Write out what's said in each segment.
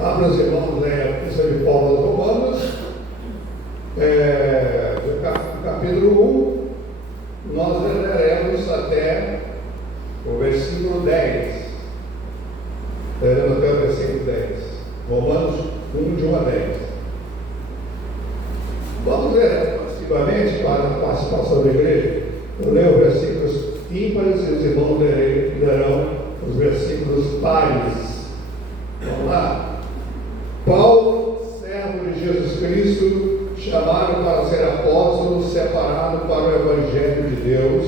Abra os irmãos, a Epístola de Paulo aos Romanos, capítulo 1, nós leremos até o versículo 10. Leremos até o versículo 10. Romanos 1, de 1 a 10. Vamos ler passivamente para a participação da igreja. Eu leio os versículos ímpares e os irmãos lerão os versículos pares. Vamos lá. Paulo, servo de Jesus Cristo, chamado para ser apóstolo, separado para o Evangelho de Deus,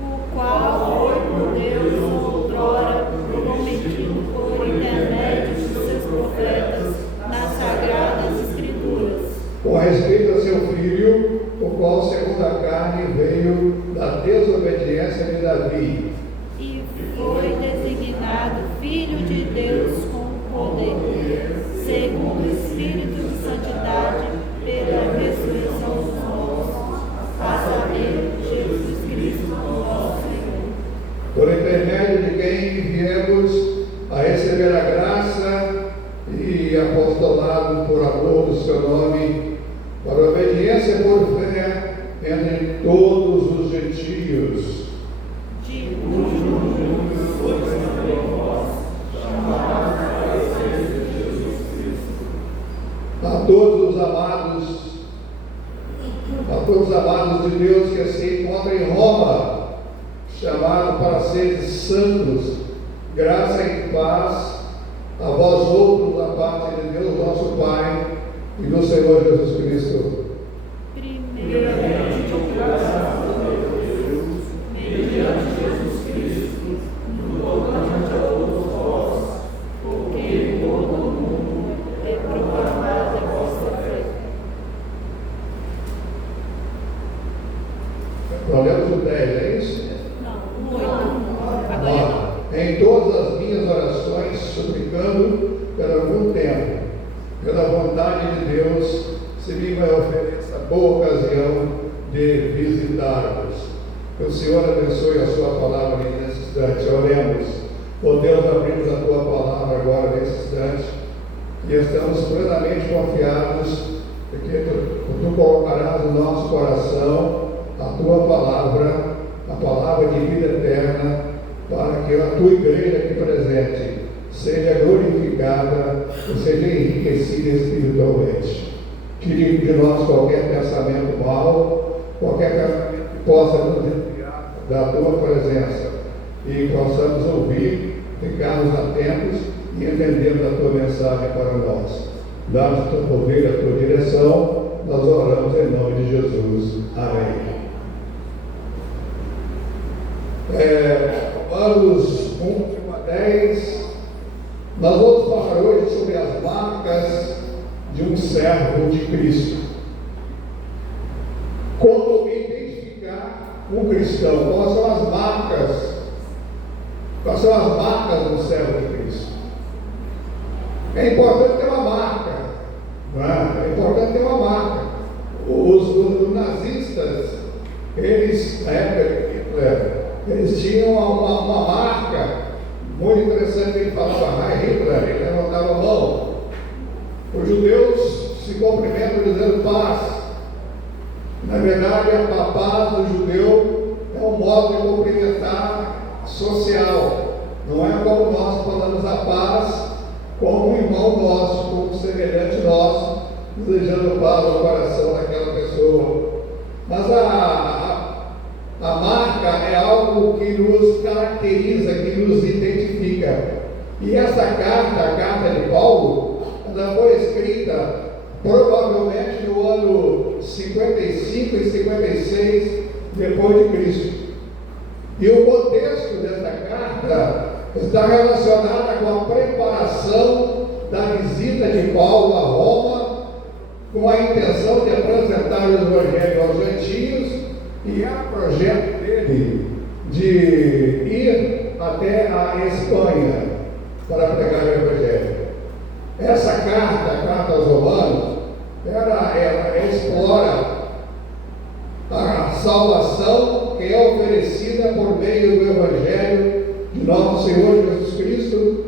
o qual foi por Deus outrora prometido por intermédio de seus profetas nas Sagradas Escrituras, com respeito a seu filho, o qual, segundo a carne, veio da desobediência de Davi, e foi designado Filho de Deus com poder, segundo o Espírito de Santidade, pela ressurreição dos mortos, a saber, Jesus Cristo, nosso Senhor. por intermédio de quem viemos a receber a graça e apostolado por amor do seu nome, para a obediência por fé entre todos os gentios. De cujo sois também vós, chamados para ser Jesus Cristo. A todos os amados de Deus que se encontram em Roma, chamados para ser santos, graça e paz a vós outros da parte de Deus, nosso Pai, e do Senhor Jesus Cristo. Primeiramente, graças a Deus, mediante Jesus Cristo, no tocante a todos vós, porque em todo o mundo é proclamada a vossa fé. Olhamos o 10, é isso? Não, 8. Agora 9. Em todas as minhas orações, suplicando por algum tempo, pela vontade de Deus, se me ofereça boa ocasião de visitar-vos. Que o Senhor abençoe a sua palavra nesse instante. Oremos. Ó Deus, abrimos a tua palavra agora nesse instante e estamos plenamente confiados de que tu colocarás no nosso coração a tua palavra, a palavra de vida eterna, para que a tua igreja aqui presente seja glorificada e seja enriquecida espiritualmente. Tire de nós qualquer pensamento mau, qualquer pensamento que possa nos desviar da tua presença, e possamos ouvir, ficarmos atentos e entendemos a tua mensagem para nós. Dá-nos ouvir a tua direção, nós oramos em nome de Jesus. Amém. Romanos 1, 1 a 10. Nós vamos falar hoje sobre as marcas de um servo de Cristo. Como identificar um cristão? Quais são as marcas? Quais são as marcas do servo de Cristo? É importante ter uma marca. Não é? É importante ter uma marca. Os nazistas, eles, na época de Hitler, eles tinham uma marca muito interessante. Ele falava Heil Hitler, ele levantava a mão. Os judeus se cumprimentam dizendo paz. Na verdade, a paz do judeu é um modo de cumprimentar social. Não é como nós falamos a paz como um irmão nosso, como um semelhante nosso, desejando paz ao coração daquela pessoa. Mas a marca é algo que nos caracteriza, que nos identifica. E essa carta, a carta de Paulo, ela foi escrita provavelmente no ano 55 e 56 depois de Cristo. E o contexto dessa carta está relacionado com a preparação da visita de Paulo a Roma, com a intenção de apresentar o Evangelho aos gentios, e há projeto dele de ir até a Espanha para pregar o Evangelho. Essa carta, a carta aos Romanos, ela explora a salvação que é oferecida por meio do Evangelho de nosso Senhor Jesus Cristo,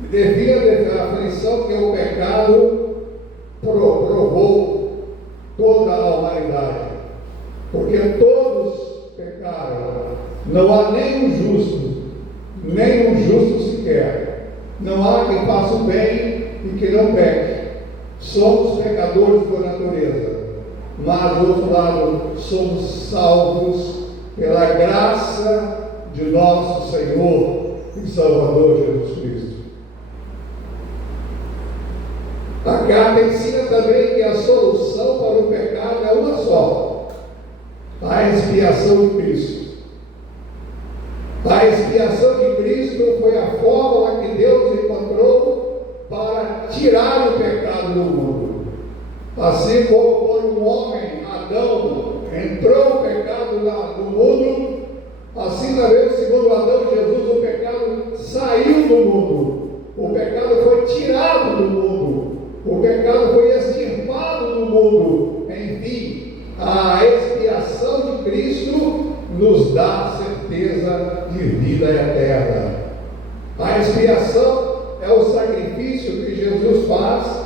devido à aflição que o pecado provou toda a humanidade, porque todos pecaram, não há nem um justo sequer, não há quem faça o bem e que não peque. Somos pecadores por natureza, mas do outro lado somos salvos pela graça de nosso Senhor e Salvador Jesus Cristo. A carta ensina também que a solução para o pecado é uma só: a expiação de Cristo. A expiação de Cristo foi a fórmula que Deus encontrou para tirar o pecado do mundo. Assim como por um homem, Adão, entrou o pecado no mundo, assim também, segundo Adão, Jesus, o pecado saiu do mundo. O pecado foi tirado do mundo. O pecado foi extirpado do mundo. Enfim, a expiação de Cristo nos dá certeza de vida eterna. A expiação é o sacrifício que Jesus faz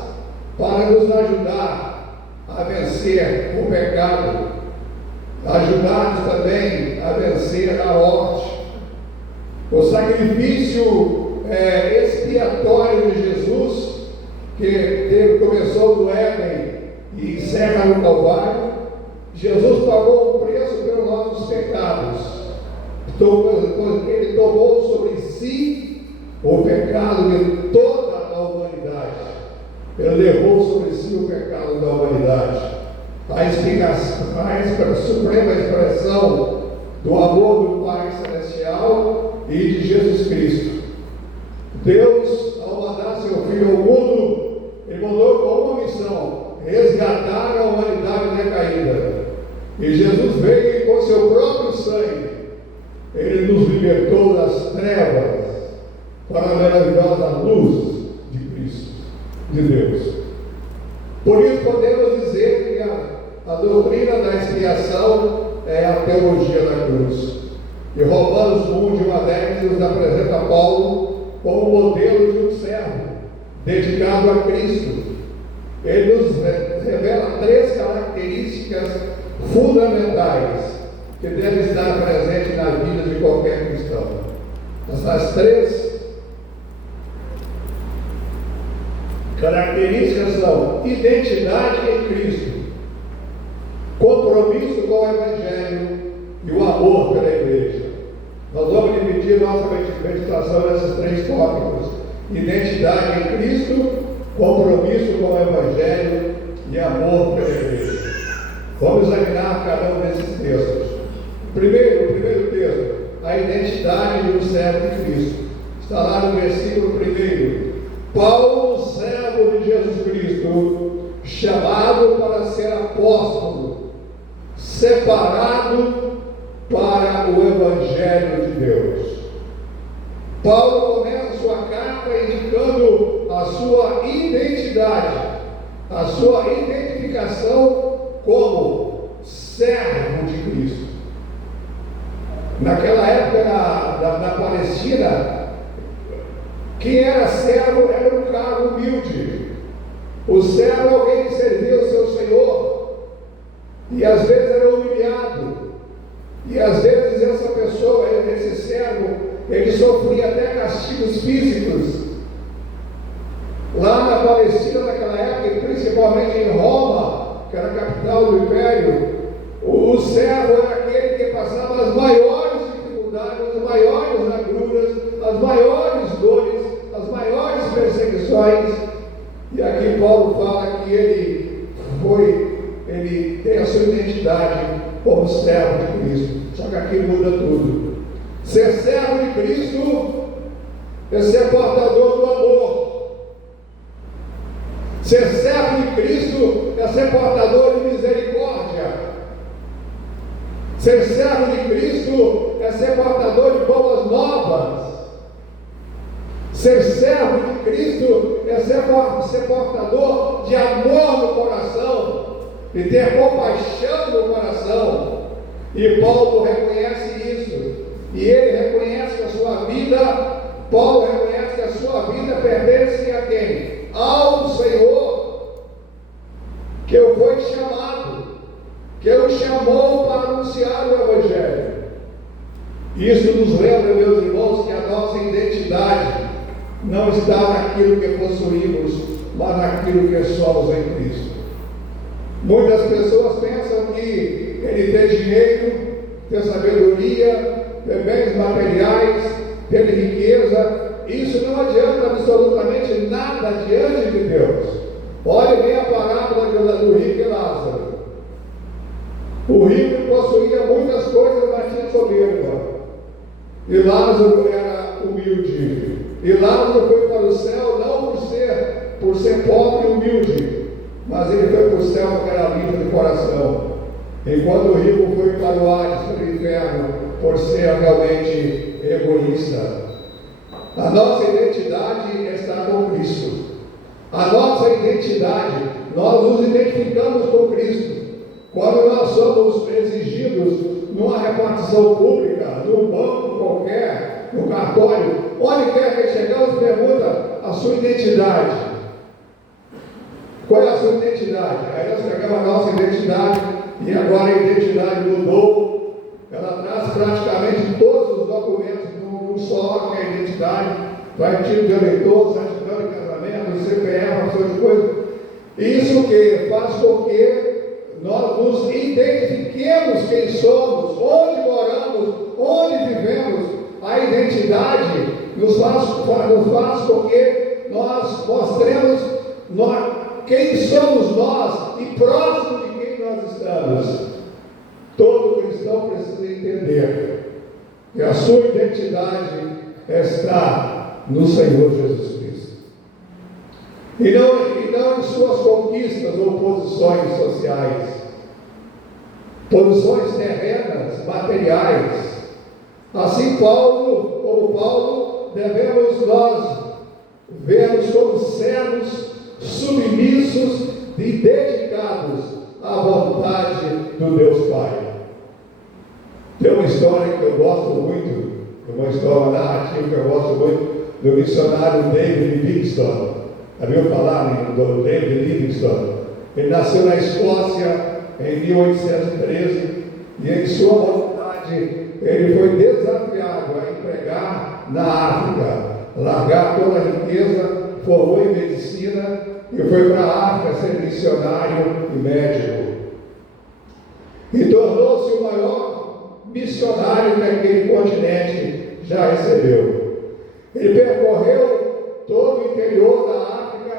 para nos ajudar a vencer o pecado, ajudar-nos também a vencer a morte. O sacrifício expiatório de Jesus, que começou no Éden e encerra no Calvário, Jesus pagou um preço pelos nossos pecados. Ele tomou sobre si o pecado de toda a humanidade. Ele levou sobre si o pecado da humanidade. A suprema expressão do amor do Pai Celestial e de Jesus Cristo. Deus, ao mandar seu Filho ao mundo, Ele mandou com uma missão: resgatar a humanidade decaída. E Jesus veio e com seu próprio sangue, Ele nos libertou das trevas para a maravilhosa luz de Cristo, de Deus. Por isso podemos dizer que a doutrina da expiação é a teologia da cruz. E Romanos 1, de 1 a 10, nos apresenta Paulo como modelo de um servo dedicado a Cristo. Ele nos revela 3 características fundamentais que devem estar presentes na vida de qualquer cristão. Essas 3 características são: identidade em Cristo, compromisso com o Evangelho e o amor pela igreja. Nós vamos dividir nossa meditação nesses 3 tópicos: identidade em Cristo, compromisso com o Evangelho e amor pela igreja. Vamos examinar cada um desses textos. O primeiro texto, a identidade do servo de Cristo. Está lá no versículo 1. Paulo, servo de Jesus Cristo, chamado para ser apóstolo, separado para o Evangelho de Deus. Paulo começa sua carta indicando a sua identidade, a sua identificação como servo de Cristo. Naquela época na Palestina, quem era servo era um cargo humilde. O servo é alguém que servia o seu senhor e às vezes era humilhado, e às vezes essa pessoa, esse servo, ele sofria até castigos físicos. Lá na Palestina naquela época, e principalmente em Roma, que era a capital do império, o servo era aquele que passava as maiores dificuldades, as maiores agruras, as maiores dores, as maiores perseguições. E aqui Paulo fala que ele tem a sua identidade como servo de Cristo. Só que aqui muda tudo. Ser servo de Cristo é ser portador do amor. Ser servo de Cristo é ser portador de misericórdia. Ser servo de Cristo é ser portador de boas novas. Ser servo de Cristo é ser portador de amor no coração e ter compaixão no coração. E Paulo reconhece isso. E ele reconhece que a sua vida, Paulo reconhece que a sua vida vida pertence a quem? Ao Senhor, que eu fui chamado, que o chamou para anunciar o Evangelho. Isso nos lembra, meus irmãos, que a nossa identidade não está naquilo que possuímos, mas naquilo que somos em Cristo. Muitas pessoas pensam que ele ter dinheiro, ter sabedoria, ter bens materiais, ter riqueza, isso não adianta absolutamente nada diante de Deus. Olhe bem a parábola do rico e Lázaro. O rico possuía muitas coisas, mas tinha soberba. E Lázaro era humilde. E Lázaro foi para o céu não por ser pobre e humilde, mas ele foi para o céu porque era livre de coração. Enquanto o rico foi para o Hades, para o inferno, por ser realmente egoísta. A nossa identidade está com Cristo. A nossa identidade, nós nos identificamos com Cristo. Quando nós somos exigidos numa repartição pública, num banco qualquer, no cartório, onde quer que chegamos, pergunta a sua identidade. Qual é a sua identidade? Aí nós pegamos a nossa identidade e agora a identidade mudou. Ela traz praticamente todos os documentos num só, que é a identidade, vai tipo de eleitor, certidão de casamento, CPF, essas coisas. Isso que faz com que nós nos identifiquemos quem somos, onde moramos, onde vivemos. A identidade nos faz com que nós mostremos quem somos nós e próximo de quem nós estamos. Todo cristão precisa entender que a sua identidade está no Senhor Jesus Cristo. E não em suas conquistas ou posições sociais, posições terrenas, materiais. Assim, como Paulo, devemos nós vermos como servos submissos e dedicados à vontade do Deus Pai. Tem uma história que eu gosto muito, uma história narrativa que eu gosto muito, do missionário David Livingstone. Já viu falar do David Livingstone? Ele nasceu na Escócia em 1813 e em sua vontade ele foi desafiado a empregar na África, largar toda a riqueza, formou em medicina e foi para a África ser missionário e médico. E tornou-se o maior missionário que aquele continente já recebeu. Ele percorreu todo o interior da África,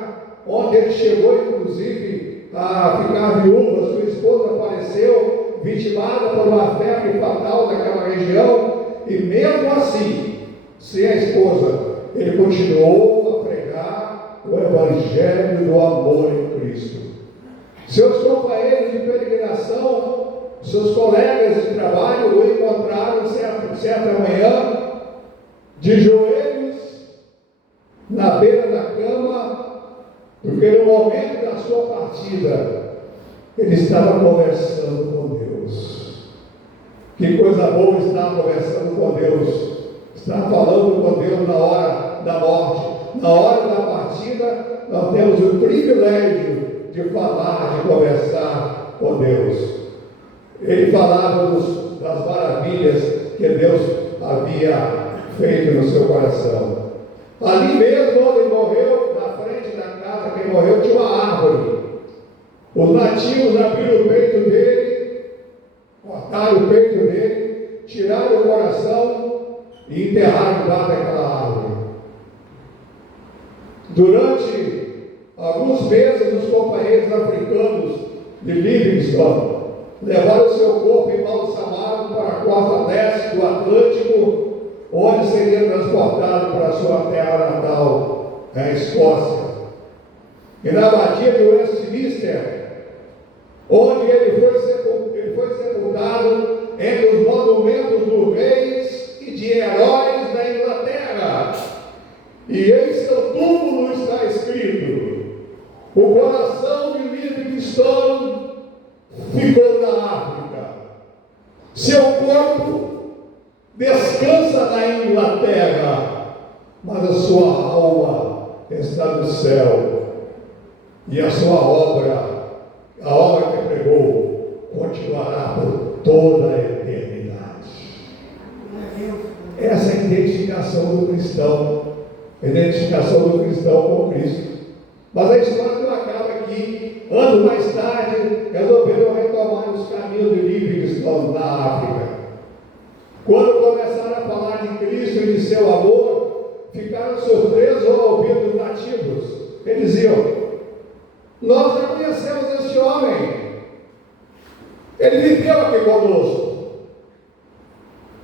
onde ele chegou inclusive a ficar viúva. Sua esposa faleceu, vitimada por uma febre fatal daquela região, e mesmo assim, sem a esposa, ele continuou a pregar o Evangelho do amor em Cristo. Seus companheiros de peregrinação, seus colegas de trabalho o encontraram certa manhã, de joelhos na beira da cama, porque no momento da sua partida, ele estava conversando com Deus. Que coisa boa estar conversando com Deus, estar falando com Deus na hora da morte. Na hora da partida, nós temos o privilégio de falar, de conversar com Deus. Ele falava das maravilhas que Deus havia feito no seu coração. Ali mesmo, onde ele morreu, na frente da casa que ele morreu, tinha uma árvore. Os nativos abriram o peito dele, cortaram o peito dele, tiraram o coração e enterraram embaixo daquela árvore. Durante alguns meses, os companheiros africanos de Livingstone levaram o seu corpo embalsamado para a costa leste do Atlântico, onde seria transportado para a sua terra natal, a Escócia. E na abadia de Westminster, onde ele foi sepultado entre os monumentos dos reis e de heróis da Inglaterra. E em seu túmulo está escrito: o coração de Livingstone ficou na África. Seu corpo descansa na Inglaterra, mas a sua alma está no céu, e a sua obra, a obra que pregou, continuará por toda a eternidade. Essa é a identificação do cristão, a identificação do cristão com Cristo. Mas a história não acaba aqui. Anos mais tarde, resolveram retomar os caminhos de Livingstone na África. Quando começaram a falar de Cristo e de seu amor, ficaram surpresos ao ouvir dos nativos. Eles diziam: nós já conhecemos este homem, ele viveu aqui conosco.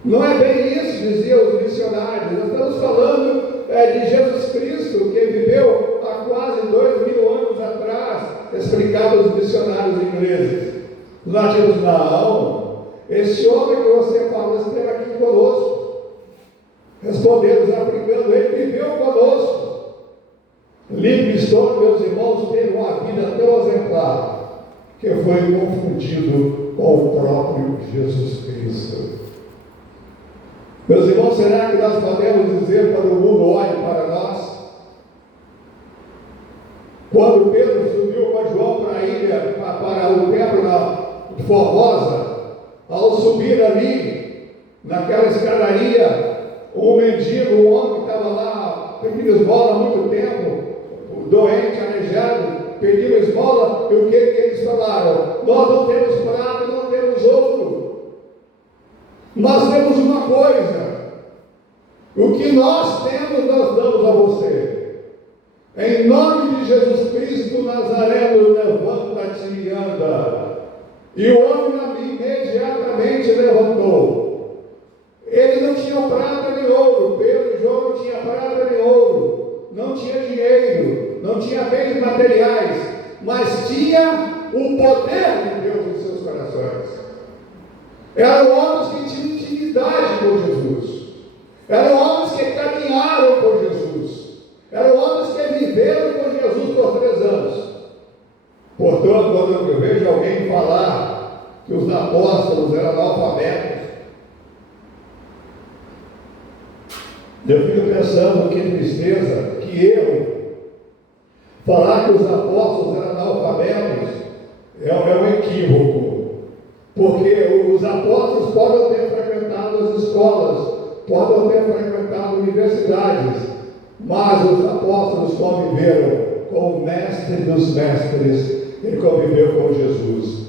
Não é bem isso, diziam os missionários. Nós estamos falando de Jesus Cristo, que viveu há quase 2000 anos atrás, explicavam os missionários ingleses. Os nativos: não, esse homem que você fala esteve aqui conosco. Responderam os africanos: ele viveu conosco. Livingstone, meus irmãos, teve uma vida tão exemplar que foi confundido com o próprio Jesus Cristo. Meus irmãos, será que nós podemos dizer para o mundo: olhe para nós? Quando Pedro subiu com João para a ilha, para o templo de Formosa, ao subir ali, naquela escadaria, um mendigo, um homem que estava lá pedindo esmola há muito tempo, doente, aleijado, pedindo esmola, e o que eles falaram? Nós não temos prata, não temos ouro, nós temos uma coisa: o que nós temos, nós damos a você. Em nome de Jesus Cristo Nazareno, levanta-te e anda. E o homem imediatamente levantou. Ele não tinha prata nem ouro. Pedro e João não tinham prata nem ouro, não tinha dinheiro, não tinha bens materiais, mas tinha o poder de Deus em seus corações. Eram homens que tinham intimidade com Jesus, eram homens que caminharam com Jesus, eram homens que viveram com Jesus por 3 anos. Portanto, quando eu vejo alguém falar que os apóstolos eram analfabetos, eu fico pensando: que tristeza, que erro. Falar que os apóstolos eram analfabetos é um equívoco, porque os apóstolos podem ter frequentado as escolas, podem ter frequentado universidades, mas os apóstolos conviveram com o mestre dos mestres, ele conviveu com Jesus.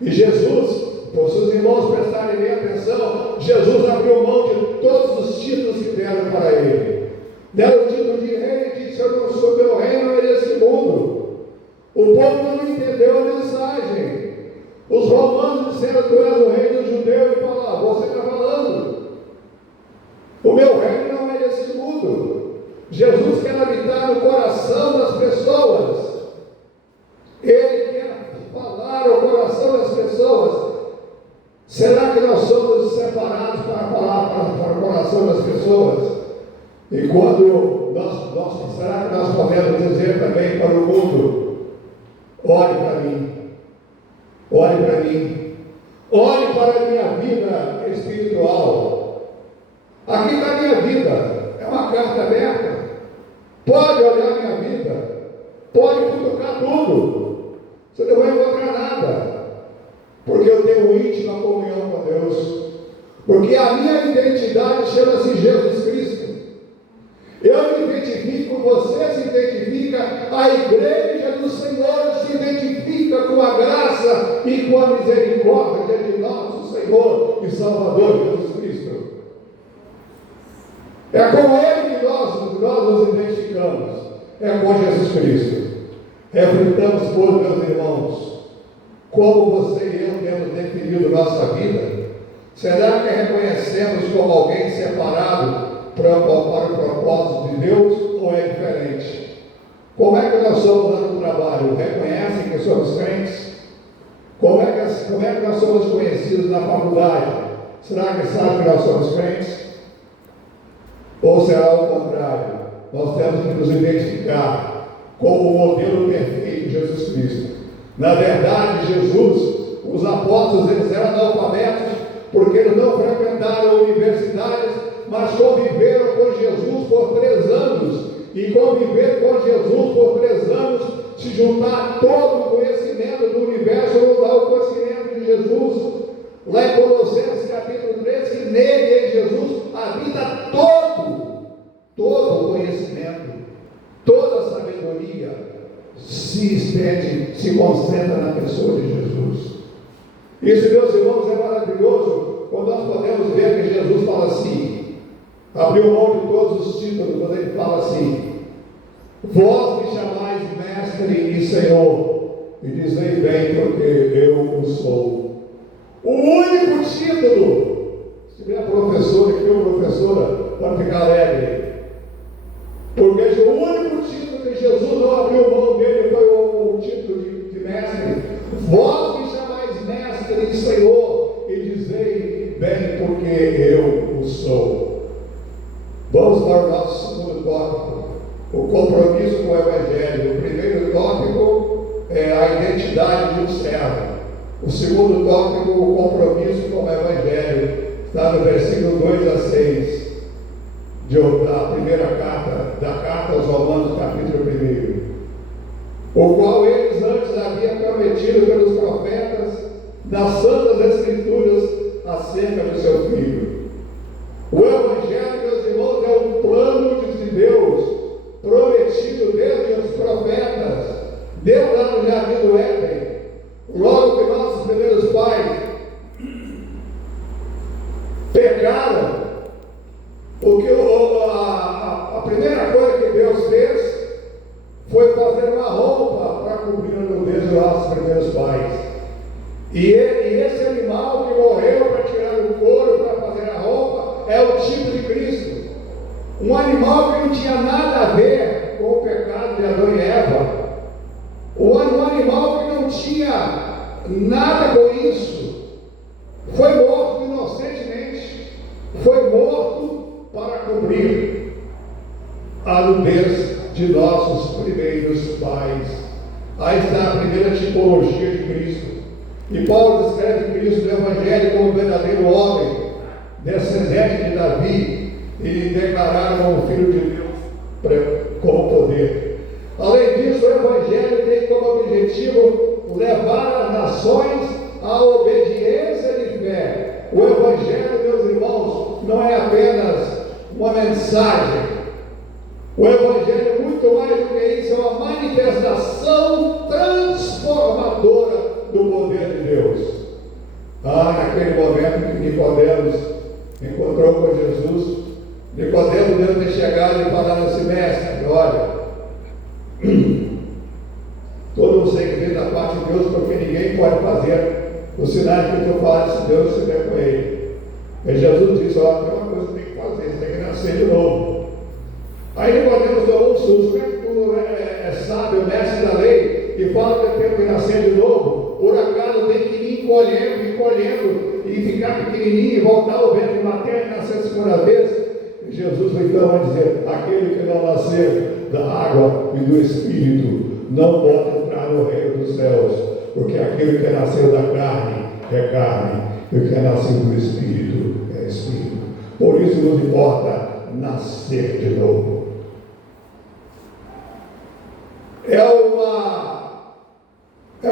E Jesus, por seus irmãos prestarem bem atenção, Jesus abriu mão de todos os títulos que deram para ele. Deram o título de rei e disse: eu não sou, meu reino é desse mundo. O povo não entendeu a mensagem. Os romanos disseram: tu és o rei dos judeus, e falaram: você está falando, o meu reino não é desse mundo. Jesus quer habitar no coração das pessoas, ele quer falar ao coração das pessoas. Será que nós somos separados para falar para o coração das pessoas? E quando será que nós podemos dizer também para o mundo: olhe para mim, olhe para mim, olhe para a minha vida espiritual. Aqui está a minha vida, é uma carta aberta. Pode olhar a minha vida, pode cutucar tudo, você não vai encontrar nada, porque eu tenho íntima comunhão com Deus, porque a minha identidade chama-se Jesus Cristo. Eu me identifico, você se identifica, a igreja do Senhor se identifica com a graça e com a misericórdia de nosso Senhor e Salvador Jesus Cristo. É com Ele que nós nos identificamos, é com Jesus Cristo. Reflitamos, pois, meus irmãos, como você e eu temos definido nossa vida. Será que reconhecemos como alguém separado para o propósito de Deus, ou é diferente? Como é que nós somos lá no trabalho? Reconhecem que somos crentes? Como é que nós somos conhecidos na faculdade? Será que sabem que nós somos crentes? Ou será o contrário? Nós temos que nos identificar com o modelo perfeito de Jesus Cristo. Na verdade, Jesus, os apóstolos, eles eram analfabetos porque eles não frequentaram universidades, mas conviveram com Jesus por 3 anos. e conviver com Jesus por 3 anos, se juntar todo o conhecimento do universo, ou dar o conhecimento de Jesus. Lá em Colossenses capítulo 3, que nele, em Jesus, habita todo o conhecimento, toda a sabedoria se estende, se concentra na pessoa de Jesus. Isso, meus irmãos, é maravilhoso quando nós podemos ver que Jesus fala assim, abriu mão de todos os títulos, quando ele fala assim: vós me chamais mestre e Senhor, e dizei bem, porque eu o sou. O único título, se tiver professor aqui ou professora, para ficar alegre, porque o único título que Jesus não abriu mão dele foi o título de mestre. Vós me chamais mestre e Senhor, e dizei bem, porque eu o sou. Vamos para o nosso segundo tópico, o compromisso com o Evangelho. O primeiro tópico é a identidade de um servo. O segundo tópico, o compromisso com o Evangelho, está no versículo 2 a 6, da primeira carta, da carta aos Romanos, capítulo 1, o qual eles antes haviam prometido pelos profetas nas Santas Escrituras acerca do seu Filho. O Evangelho, meus irmãos, é um plano de Deus, prometido desde os profetas. Deus lá no Jardim do Éden, logo que nossos primeiros pais pecaram, porque a primeira coisa que Deus fez foi fazer uma roupa para cobrir a nudez dos nossos primeiros pais. E esse animal que morreu para tirar o couro, para fazer a roupa, é o tipo de Cristo. Um animal que não tinha nada a ver com o pecado de Adão e Eva. Um animal que não tinha nada com isso. Foi morto inocentemente. Foi morto para cobrir a nudez de nossos primeiros pais. Aí está a primeira tipologia de Cristo. E Paulo descreve Cristo no Evangelho como verdadeiro homem, descendente de Davi, e declararam como Filho de Deus com poder. Além disso, o Evangelho tem como objetivo levar as nações à obediência de fé. O Evangelho, meus irmãos, não é apenas uma mensagem. O Evangelho é muito mais do que isso, é uma manifestação transformadora do poder de Deus. Naquele momento que Nicodemos encontrou com Jesus, Nicodemos deve ter chegado e falado assim: mestre, olha, todo mundo sei que vem da parte de Deus, porque ninguém pode fazer os sinais que tu fazes se Deus estiver com ele. E Jesus disse: olha, tem uma coisa que tem que fazer, você tem que nascer de novo. Aí Nicodemos deu um susto: como é que tu é sábio, mestre da lei, e fala que eu tenho que nascer de novo? Por acaso tem que ir encolhendo e ficar pequenininho e voltar ao ventre materno e nascer a segunda vez? E Jesus foi então a dizer: aquele que não nascer da água e do Espírito não pode entrar no reino dos céus, porque aquele que nasceu da carne é carne, e o que é nascido do Espírito é Espírito. Por isso nos importa nascer de novo. É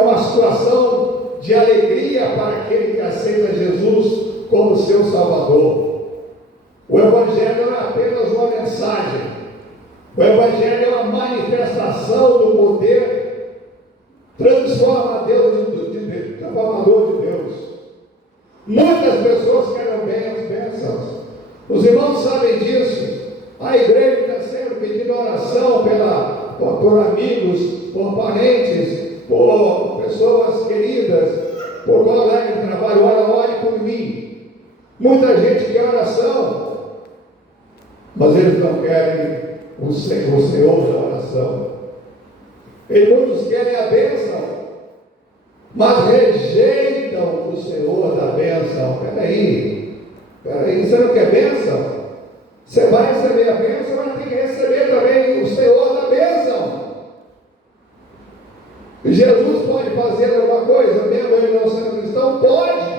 uma situação de alegria para aquele que aceita Jesus como seu Salvador. O Evangelho não é apenas uma mensagem. O Evangelho é uma manifestação do poder transformador de Deus. Muitas pessoas querem as bênçãos. Os irmãos sabem disso. A igreja está sempre pedindo oração por amigos, por parentes, por pessoas queridas, por colegas de trabalho. Ore por mim. Muita gente quer oração, mas eles não querem o Senhor da oração. E muitos querem a bênção, mas rejeitam o Senhor da bênção. Peraí, você não quer bênção? Você vai receber a bênção, mas tem que receber também o Senhor da bênção. Jesus pode fazer alguma coisa, mesmo ele não sendo cristão? Pode.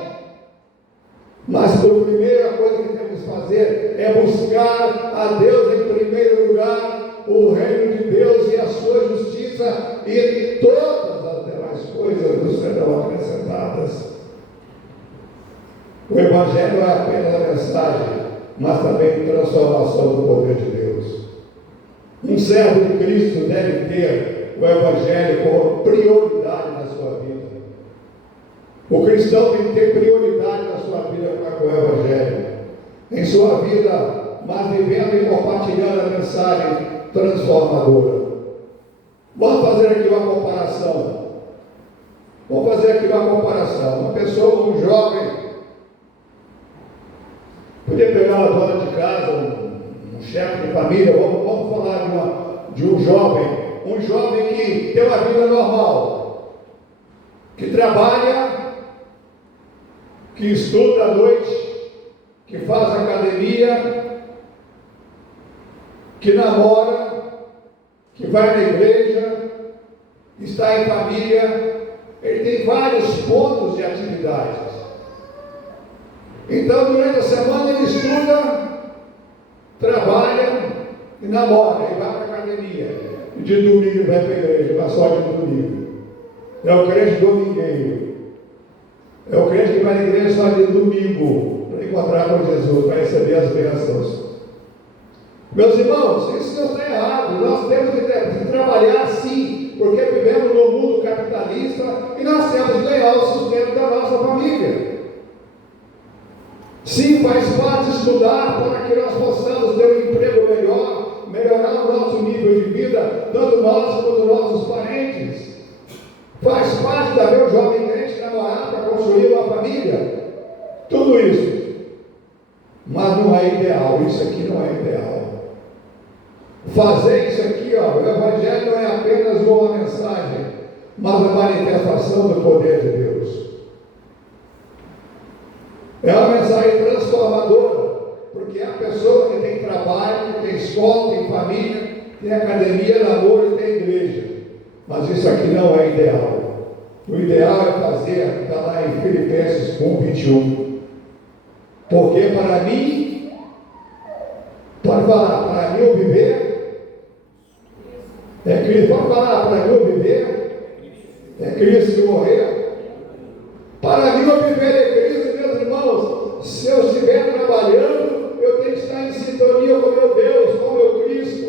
Mas a primeira coisa que temos que fazer é buscar a Deus em primeiro lugar o reino de Deus e a sua justiça, e todas as demais coisas nos serão acrescentadas. O Evangelho não é apenas a mensagem, mas também transformação do poder de Deus. Um servo de Cristo deve ter o Evangelho como prioridade na sua vida. O cristão tem que ter prioridade na sua vida com o Evangelho, em sua vida, mas vivendo e compartilhando a mensagem transformadora. Vamos fazer aqui uma comparação. Uma pessoa, um jovem, podia pegar uma dona de casa, um chefe de família, vamos falar de um jovem que tem uma vida normal, que trabalha, que estuda à noite, que faz academia, que namora, que vai na igreja, está em família. Ele tem vários pontos de atividades. Então, durante a semana ele estuda, trabalha e namora, e vai para a academia. E de domingo ele vai para a igreja, mas só de domingo. É o crente domingueiro. É o crente que vai na igreja só de domingo, para encontrar com Jesus, para receber as bênçãos. Meus irmãos, isso não está errado. Nós temos que trabalhar sim, porque vivemos num mundo capitalista e nós temos que ganhar o sustento da nossa família. Sim, faz parte estudar para que nós possamos ter um emprego melhor, melhorar o nosso nível de vida, tanto nós quanto nossos parentes. Faz parte também o jovem crente namorar para construir uma família. Tudo isso. Mas não é ideal, isso aqui não é ideal. Fazer isso aqui, o Evangelho não é apenas uma mensagem, mas a manifestação do poder de Deus. É uma mensagem transformadora, porque é a pessoa que tem trabalho, que tem escola, tem família, tem academia, namoro e tem igreja. Mas isso aqui não é ideal. O ideal é fazer, está lá em Filipenses 1:21. Porque para mim, pode falar, para mim o viver é Cristo. Pode falar, para mim o viver é Cristo e morrer. Para mim o viver é Cristo, meus irmãos. Se eu estiver trabalhando, eu tenho que estar em sintonia com meu Deus, com meu Cristo.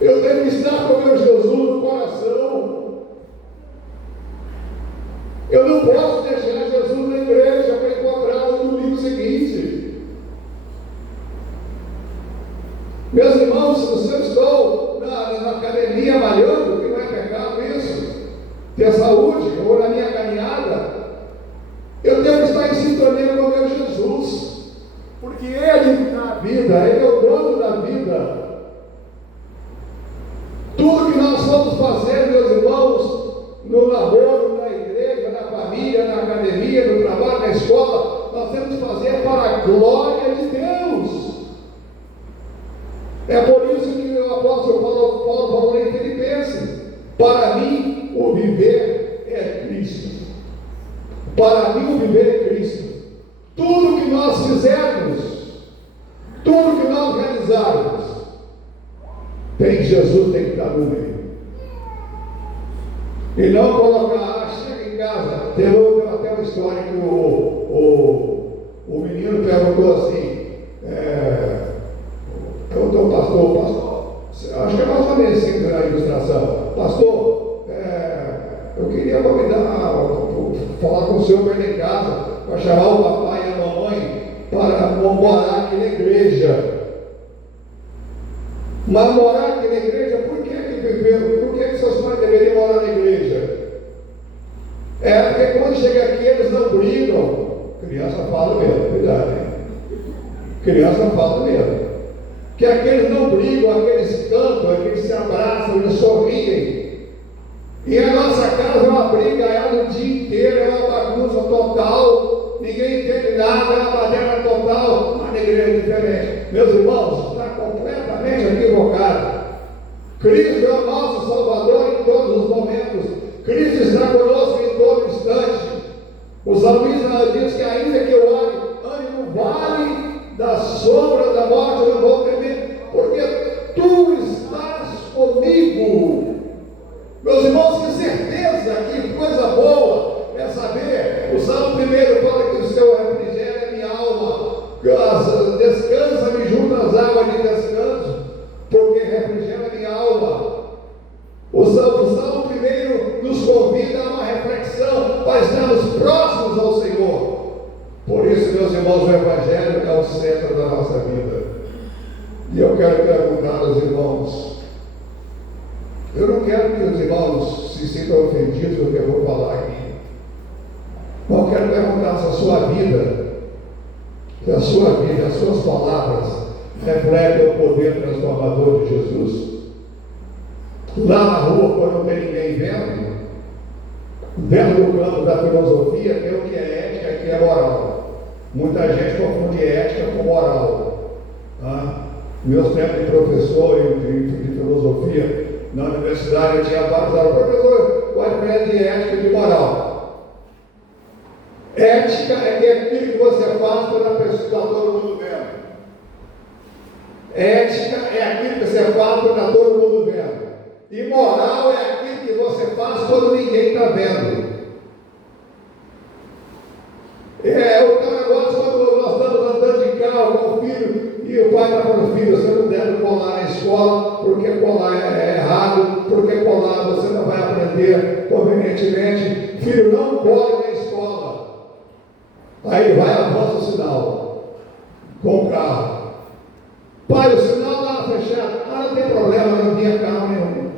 Eu tenho que estar com o meu Jesus no coração. Eu não posso deixar Jesus na igreja para encontrá-lo no domingo seguinte. Meus irmãos, se eu estou na academia malhando, que não é pecado isso, ter saúde, ou na minha caminhada, eu devo estar em sintonia com o meu Jesus, porque Ele dá a vida, Ele é o dono da vida. Tudo que nós vamos fazer, meus irmãos, no namoro, na igreja, na família, na academia, no trabalho, na escola, nós temos que fazer para a glória de Deus. É por isso que o apóstolo Paulo falou em Filipenses: para mim o viver é Cristo. Para mim o viver é Cristo. Tudo que nós fizermos, tudo que nós realizarmos, Jesus tem que estar no meio. E não colocar, chega em casa. Teve até uma história que o menino perguntou assim, perguntou ao pastor, acho que é mais ou menos assim a ilustração: pastor, eu queria falar com o senhor para ir em casa, para chamar o papai e a mamãe para morar aqui na igreja. Mas morar aqui na igreja, por que seus pais deveriam morar na igreja? Porque quando chega aqui eles não brigam. Criança fala mesmo, cuidado, hein? Criança fala mesmo. Que aqueles não brigam, aqueles cantam, aqueles se abraçam, eles sorriem. E a nossa casa é uma briga, ela o dia inteiro, é uma bagunça total, ninguém entende nada, é uma baderna total, mas na igreja é diferente. Meus irmãos, está completamente equivocado. Cristo é o nosso Salvador em todos os momentos. Cristo está conosco em todo instante. O salmista diz que ainda que eu ande no vale da sombra da morte, eu não vou temer, porque Eu não quero que os irmãos se sintam ofendidos do que eu vou falar aqui. Mas eu quero perguntar se a sua vida, as suas palavras refletem o poder transformador de Jesus. Lá na rua, quando não tem ninguém vendo, dentro do campo da filosofia, tem o que é ética e o que é moral. Muita gente confunde ética com moral. Meus tempos de professor de filosofia na universidade, eu tinha vários alunos: professor, qual é a diferença de ética e de moral? Ética é aquilo que você faz quando a pessoa está todo mundo vendo. Ética é aquilo que você faz quando está todo mundo vendo. E moral é aquilo que você faz quando ninguém está vendo. O negócio quando nós estamos andando de carro com o filho e o pai está falando: filho, você não deve colar na escola, porque colar é errado, porque colar você não vai aprender convenientemente. Filho, não cole na escola. Aí ele vai, avança o sinal com o carro. Pai, o sinal estava fechado. Não tem problema, não tinha carro nenhum.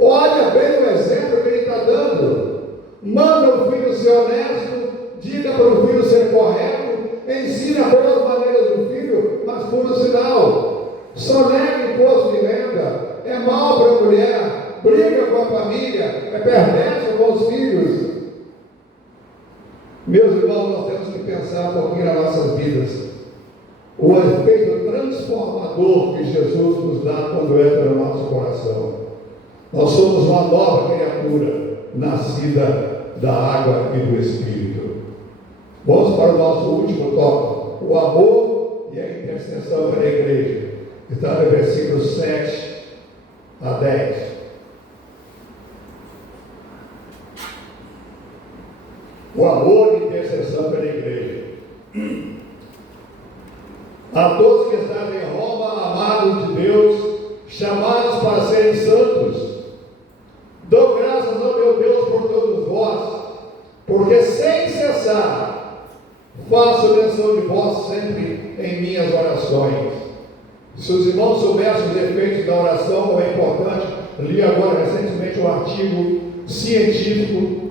Olha bem o exemplo que ele está dando. Manda o filho ser honesto, diga para o filho ser correto, ensina boas maneiras do filho, mas por um sinal. Sonegue imposto de renda, é mal para a mulher, briga com a família, é perverso com os filhos. Meus irmãos, nós temos que pensar um pouquinho nas nossas vidas. O efeito transformador que Jesus nos dá quando entra no nosso coração. Nós somos uma nova criatura, nascida da água e do Espírito. Vamos para o nosso último tópico: o amor e a intercessão pela igreja. Está no versículo 7 a 10. O amor e intercessão pela igreja. A todos que estão em Roma, amados de Deus, chamados para serem santos, dou graças ao meu Deus por todos vós, porque sem cessar faço menção de vós sempre em minhas orações. Se os irmãos soubessem os efeitos da oração, como é importante, li agora recentemente um artigo científico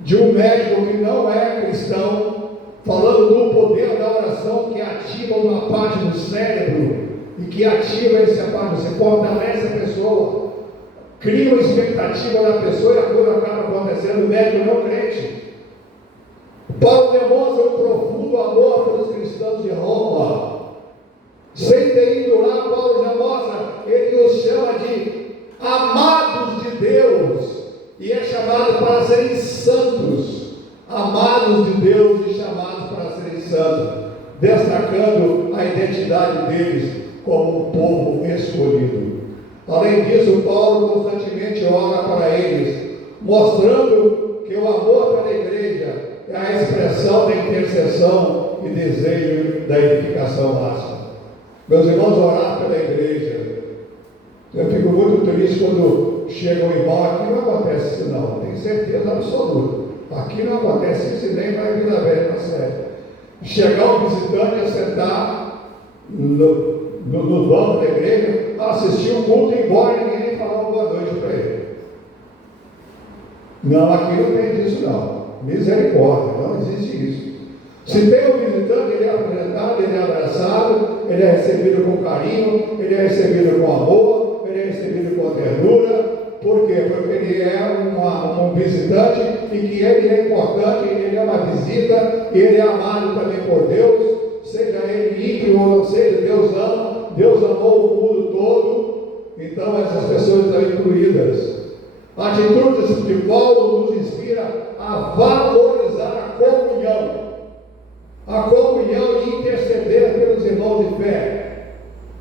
de um médico que não é cristão, falando do poder da oração que ativa uma parte do cérebro e que ativa essa parte, você fortalece a pessoa, cria uma expectativa na pessoa e a coisa acaba acontecendo. O médico não crente. Paulo demonstra um profundo amor pelos cristãos de Roma. Sem ter ido lá, Paulo já mostra, ele os chama de amados de Deus, e é chamado para serem santos. Amados de Deus e chamados para serem santos, destacando a identidade deles como um povo escolhido. Além disso, Paulo constantemente ora para eles, mostrando que o amor pela igreja é a expressão da intercessão e desejo da edificação máxima. Meus irmãos, orar pela igreja, eu fico muito triste quando chega um irmão: aqui não acontece isso não, tenho certeza absoluta. Aqui não acontece isso, nem vai vir a Velha na série. Chegar um visitante a sentar no banco da igreja, assistir o culto e ir embora, ninguém nem falar uma boa noite para ele. Não, aqui não tem disso não. Misericórdia, não existe isso. Se tem um visitante, ele é apresentado, ele é abraçado, ele é recebido com carinho, ele é recebido com amor, ele é recebido com ternura. Por quê? Porque ele é um visitante e que ele é importante, ele é uma visita, ele é amado também por Deus, seja ele ímpio ou não seja, Deus ama, Deus amou o mundo todo, então essas pessoas estão incluídas. A atitude de Paulo nos inspira a valorizar a comunhão e interceder pelos irmãos de fé.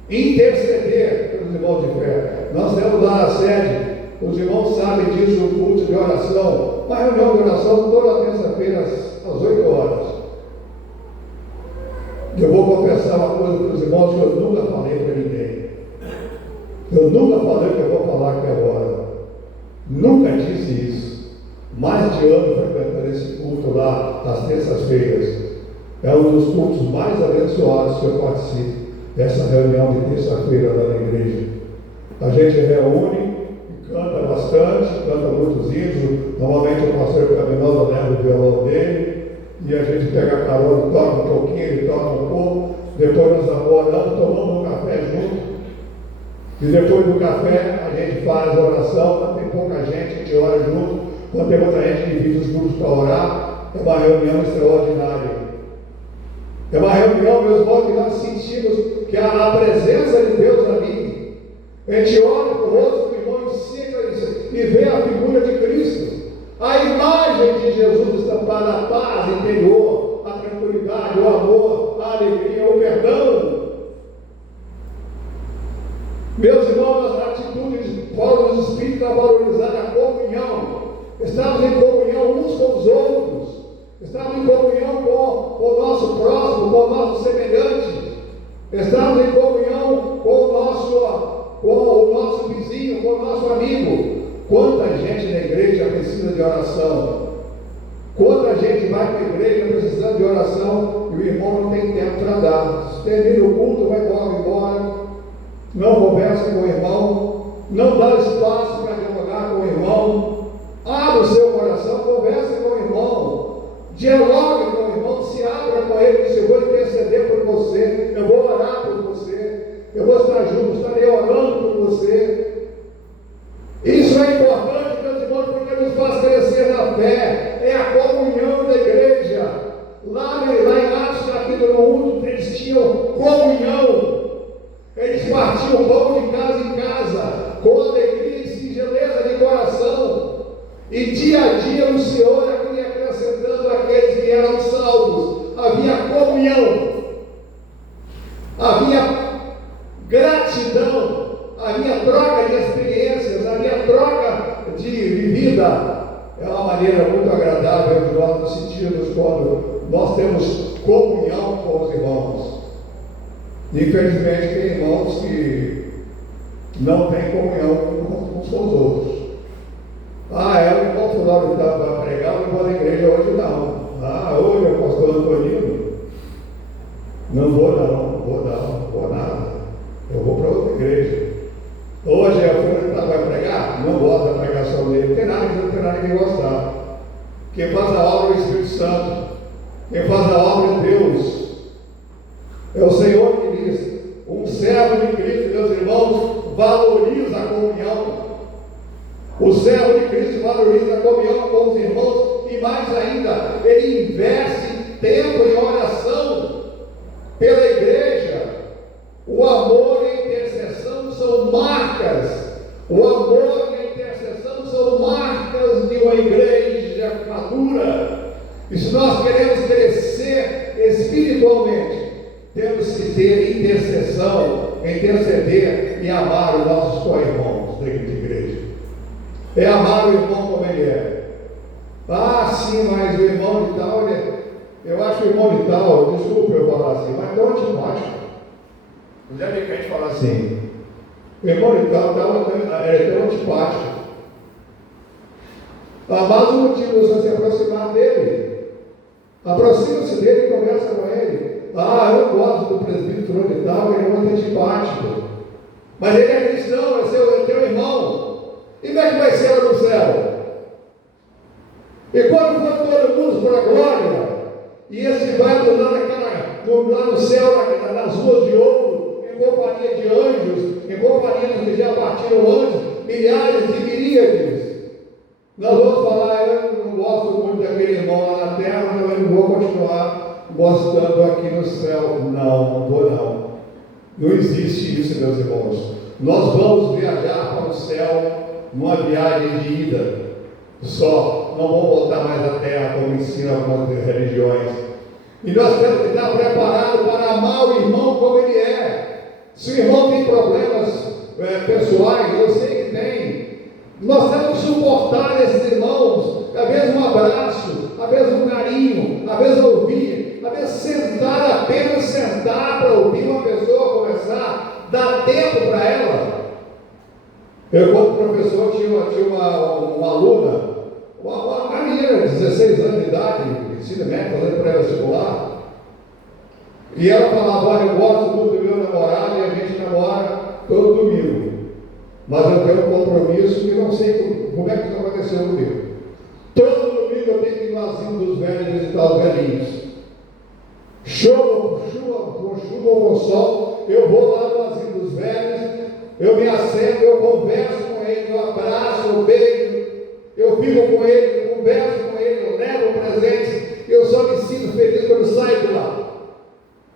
Interceder pelos irmãos de fé. Nós temos lá na sede, os irmãos sabem disso, o culto de oração, uma reunião de oração toda terça-feira às 8 horas. Eu vou confessar uma coisa para os irmãos que eu nunca falei para ninguém. Eu nunca falei o que eu vou falar aqui agora. Nunca disse isso. Mais de ano frequentando esse culto lá, às terças-feiras. É um dos cultos mais abençoados que eu participo. Essa reunião de terça-feira lá na igreja. A gente reúne, canta bastante, canta muitos hinos. Normalmente o pastor Caminosa leva o violão dele e a gente pega a carona, toca um pouquinho, ele toca um pouco. Depois nos namoramos, tomamos um café junto. E depois do café a gente faz a oração. Quando tem pouca gente, a gente ora junto. Quando tem muita gente, divide os grupos para orar. É uma reunião extraordinária. É uma reunião, meus irmãos, que nós sentimos que há a presença de Deus ali. A gente olha para o rosto do irmão e vê a figura de Cristo. A imagem de Jesus estampada, a paz interior, a tranquilidade, o amor, a alegria, o perdão. Meus irmãos, as atitudes fora dos Espíritos a valorizar a comunhão. Estamos em comunhão uns com os outros. Estamos em comunhão com o nosso próximo, com o nosso semelhante. Estamos em comunhão com o nosso vizinho, com o nosso amigo. Quanta gente na igreja precisa de oração. Quanta gente vai para a igreja precisando de oração e o irmão não tem tempo para dar. Se termina o culto, vai embora. Não conversa com o irmão. Não dá espaço para dialogar com o irmão. Abra o seu coração, converse com o irmão. Dialogue com o irmão, se abra com ele, diz: eu vou interceder por você, eu vou orar por você, eu vou estar junto, estarei orando por você. Isso é importante, meus irmãos, porque nos faz crescer na fé. É a comunhão da igreja. Lá em Atos capítulo 1, eles tinham comunhão. Eles partiam pão de casa em casa, com alegria e singeleza de coração. E dia a dia o Senhor ia acrescentando aqueles que eram salvos. Havia comunhão, havia gratidão, havia troca de experiências, havia troca de vida. É uma maneira muito agradável de nós nos sentirmos quando nós temos comunhão com os irmãos. Infelizmente tem irmãos que não têm comunhão uns com os outros. O irmão fulano vai pregar, eu não vou na igreja hoje não. Hoje é o pastor Antonino. Não vou nada. Eu vou para outra igreja. Hoje a fulano vai pregar, não gosto da pregação dele. Não tem nada que gostar. Quem faz a obra é o Espírito Santo. Quem faz a obra é Deus. É o Senhor que diz. Um servo de Cristo, meus irmãos, valoriza a comunhão. O servo de Cristo valoriza a comunhão com os irmãos e mais ainda, ele investe tempo em oração pela igreja. O amor e a intercessão são marcas. O amor e a intercessão são marcas de uma igreja madura. E se nós queremos crescer espiritualmente, temos que ter intercessão, interceder e amar os nossos co-irmãos da igreja. É amar o irmão como ele é. Sim, mas o irmão de tal, eu acho o irmão de tal, desculpa eu falar assim, mas tão antipático. Não deve que a gente falar assim. O irmão de tal é tão antipático. Mas o motivo de você se aproximar dele. Aproxima-se dele e conversa com ele. Eu gosto do presbítero de tal, ele é muito antipático. Mas ele é cristão, é teu irmão. E como é que vai ser lá no céu? E quando for todo mundo para a glória, e esse vai lá no céu, nas ruas de ouro, em companhia de anjos, em companhia dos que já partiram anjos, milhares e miríades, nós vamos falar: eu não gosto muito daquele irmão lá na terra, mas eu não vou continuar gostando aqui no céu. Não vou não. Não existe isso, meus irmãos. Nós vamos viajar para o céu numa viagem de ida só, não vamos voltar mais à terra como ensinam algumas religiões. E nós temos que estar preparados para amar o irmão como ele é. Se o irmão tem problemas pessoais, eu sei que tem, nós temos que suportar esses irmãos, às vezes um abraço, às vezes um carinho, às vezes ouvir, às vezes apenas sentar para ouvir uma pessoa conversar, dar tempo para ela. Eu, como professor, tinha uma aluna, uma menina de 16 anos de idade, ensino médio, fazendo pré-vestibular, e ela falava: eu gosto muito do meu namorado e a gente namora todo domingo. mas eu tenho um compromisso e não sei como é que isso aconteceu comigo. Todo domingo eu tenho que ir no asilo dos velhos visitar os velhinhos. Chuva ou sol, eu vou lá no asilo dos velhos, eu me assento, eu converso com ele, eu abraço, eu beijo, eu fico com ele, eu converso com ele, eu levo presentes, eu só me sinto feliz quando saio de lá.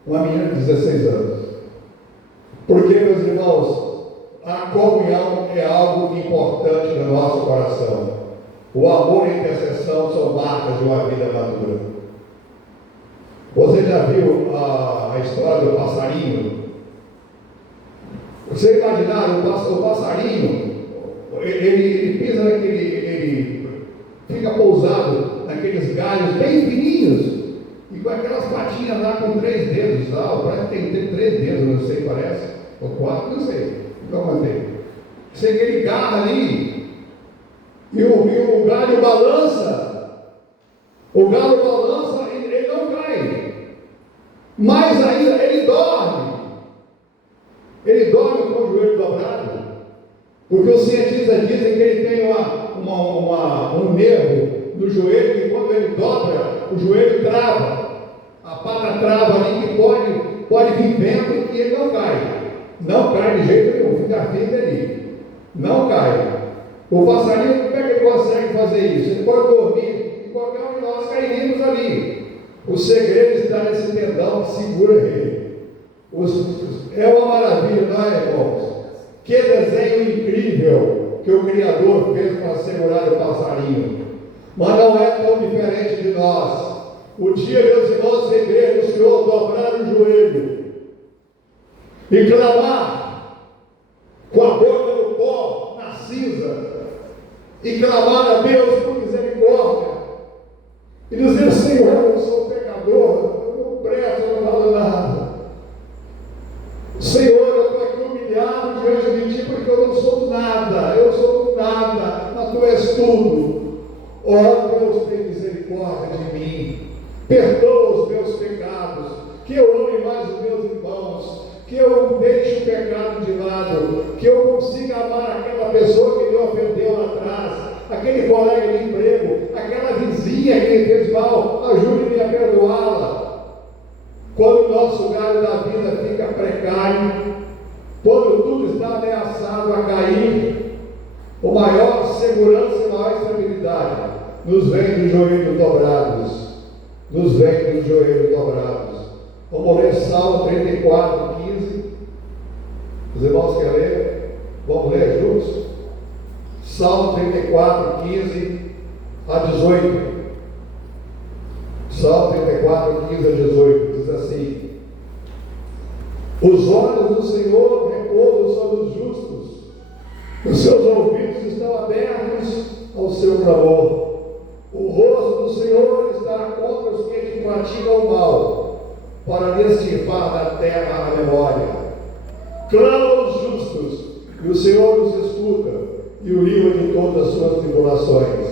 Uma menina de 16 anos. Porque, meus irmãos, a comunhão é algo importante no nosso coração. O amor e a intercessão são marcas de uma vida madura. Você já viu a história do passarinho? Você imaginaram o passarinho, ele pisa ele fica pousado naqueles galhos bem fininhos, e com aquelas patinhas lá com 3 dedos, parece que tem 3 dedos, não sei, parece, ou 4, não sei, então mantém. Você que ele garra ali, e o galho balança, ele não cai, mais ainda, ele dorme com o joelho dobrado, porque os cientistas dizem que ele tem um nervo no joelho, e quando ele dobra, o joelho trava, a pata trava ali, que pode vir vento e ele não cai de jeito nenhum, fica firme ali, não cai. O passarinho, como é que ele consegue fazer isso? Ele pode dormir, e qualquer um de nós cairíamos ali. O segredo está nesse tendão que segura ele. É uma maravilha, não é, irmãos? Que desenho incrível que o Criador fez para segurar o passarinho. Mas não é tão diferente de nós. O dia, meus irmãos, da igreja, o Senhor dobrar o joelho e clamar com a boca no pó, na cinza, e clamar a Deus por misericórdia, e dizer: Senhor, eu sou pecador, eu não presto, eu não falo nada. Senhor, eu estou aqui humilhado diante de Ti, porque eu não sou nada, mas Tu és tudo. Ó Deus, tem misericórdia de mim, perdoa os meus pecados, que eu ame mais os meus irmãos, que eu deixe o pecado de lado, que eu consiga amar aquela pessoa que me ofendeu lá atrás, aquele colega de emprego, aquela vizinha que me fez mal, ajude-me a perdoá-la. Quando o nosso galho da vida fica precário, quando tudo está ameaçado a cair, o maior segurança e maior estabilidade nos vem dos joelhos dobrados. Vamos ler Salmo 34, 15. Os irmãos querem ler? Vamos ler juntos? Salmo 34, 15 a 18. Salmo 34, 15 a 18. Diz assim: os olhos do Senhor repousam sobre os justos, os seus ouvidos estão abertos ao seu clamor. O rosto do Senhor está contra os que te praticam o mal, para extirpar da terra a memória. Clamam os justos, e o Senhor os escuta, e o livra de todas as suas tribulações.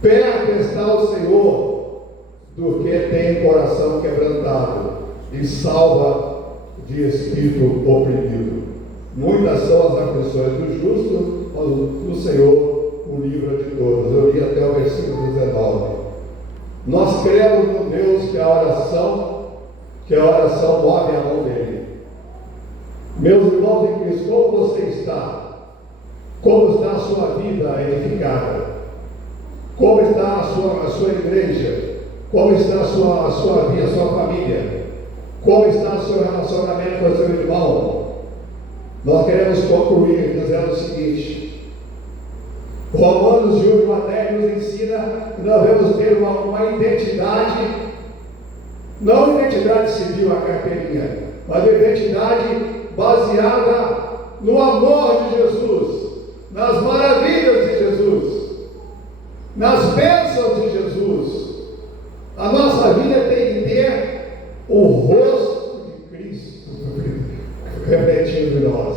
Perto está o Senhor do que tem coração quebrantado, e salva de espírito oprimido. Muitas são as aflições do justo, mas o Senhor o livra de todas. Eu li até o versículo 19. Nós cremos no Deus que a oração move a mão dele. Meus irmãos em Cristo, como você está? Como está a sua vida edificada? Como está a sua igreja? Como está a sua vida, a sua família? Como está o seu relacionamento com o seu irmão? Nós queremos concluir dizendo o seguinte: Romanos 1 a 10 nos ensina que nós devemos ter uma identidade, não uma identidade civil, a carteirinha, mas uma identidade baseada no amor de Jesus, nas maravilhas de Jesus, nas bênçãos de Jesus. A nossa vida tem que ter o rosto de Cristo refletindo em nós.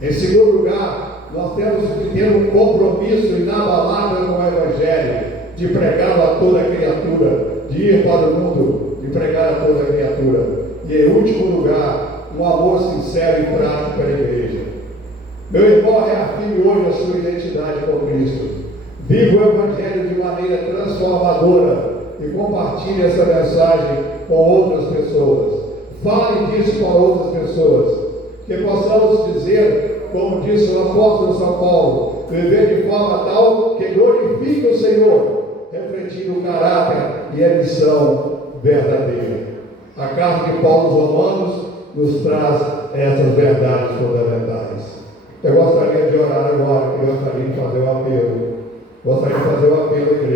Em segundo lugar, nós temos que ter um compromisso inabalável com o Evangelho, de pregá-lo a toda criatura, de ir para o mundo e pregar a toda criatura. E em último lugar, um amor sincero e prático pela igreja. Meu irmão, reafirme hoje a sua identidade com Cristo. Viva o Evangelho de maneira transformadora e compartilhe essa mensagem com outras pessoas. Fale disso com outras pessoas. Que possamos dizer, como disse o apóstolo São Paulo, viver de forma tal que glorifique o Senhor, refletindo o caráter e a missão verdadeira. A carta de Paulo aos Romanos nos traz essas verdades fundamentais. Eu gostaria de orar agora, eu gostaria de fazer um apelo. Gostaria de fazer um apelo à igreja.